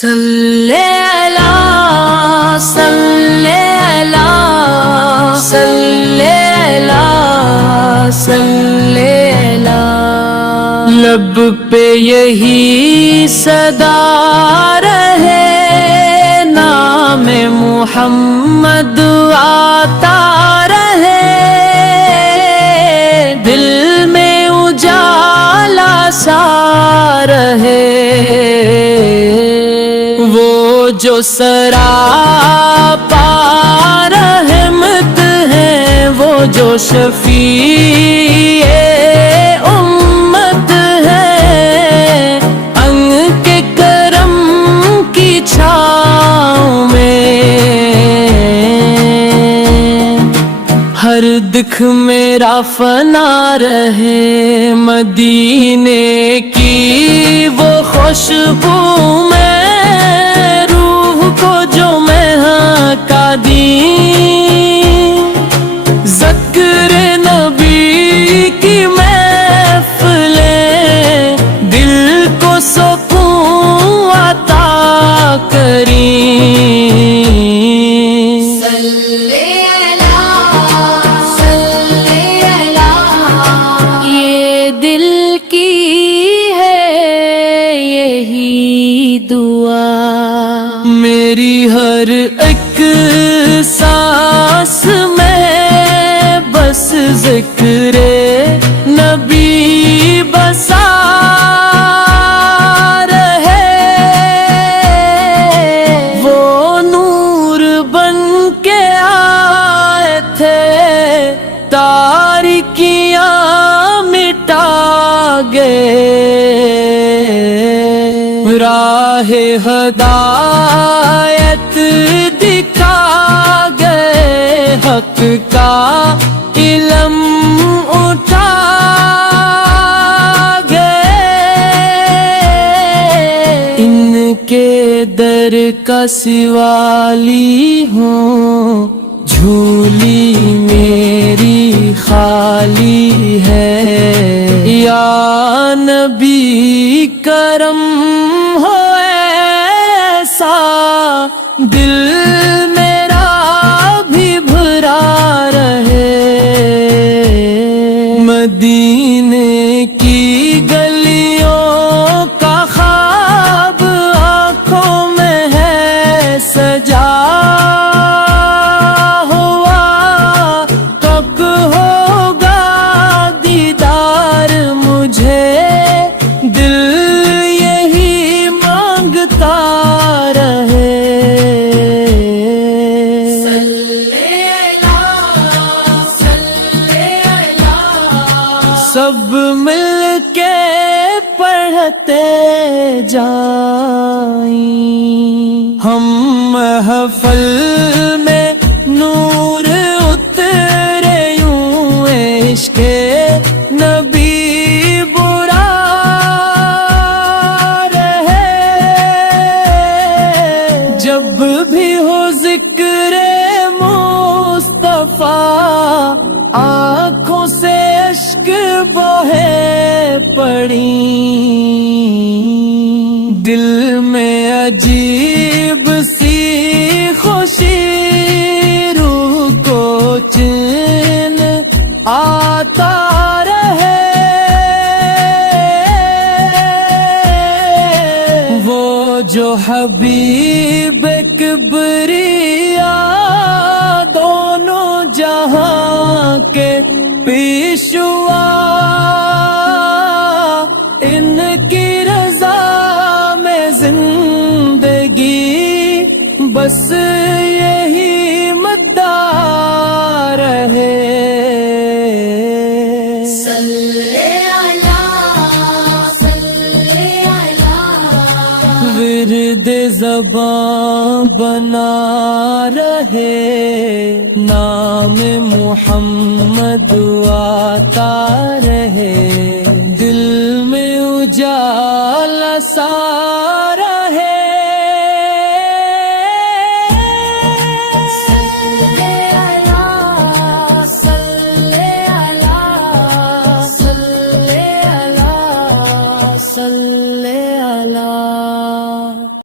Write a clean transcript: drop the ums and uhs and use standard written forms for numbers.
صلی اللہ صلی اللہ صلی اللہ صلی اللہ، لب پہ یہی صدا رہے، نام محمد آتا رہے، دل میں اجالا سا رہے، وہ جو سراپا رحمت ہے، وہ جو شفیع امت ہے، انگ کے کرم کی چھاؤں میں ہر دکھ میرا فنا رہے، مدینے کی وہ خوشبو میں کو جو مہکا دی، ذکر نبی کی محفلیں دل کو سکون عطا کریں۔ صلی اللہ صلی اللہ، یہ دل کی ہے یہی دعا، میری ہر ایک سانس میں بس ذکر نبی بسا رہے، وہ نور بن کے آئے تھے، تاریکیاں مٹا گئے، راہ ہدایت دکھا گئے، حق کا علم اٹھا گئے، ان کے در کا سوالی ہوں، جھولی میری خالی ہے، یا نبی کرم ہو ایسا، دل میرا بھی بھرا رہے، مدینے کی گلیوں کا خواب آنکھوں میں ہے سجا ہوا، کب ہوگا دیدار مجھے، دل یہی مانگتا رہے۔ سب مل کے پڑھتے جائیں، ہم محفل میں نور اترے، یوں عشق نبی برا رہے، جب بھی ہو ذکر مصطفیٰ آنکھوں سے اشک بہے پڑی، دل میں عجیب سی خوشی، روح کو چین آتا رہے، وہ جو حبیب کبریا دونوں جہاں کے پیشوا، ان کی رضا میں زندگی بس یہی مدعا رہے۔ صلی اللہ صلی اللہ، ورد زباں بنا رہے، نام محمد آتا رہے، دل میں اجالا سا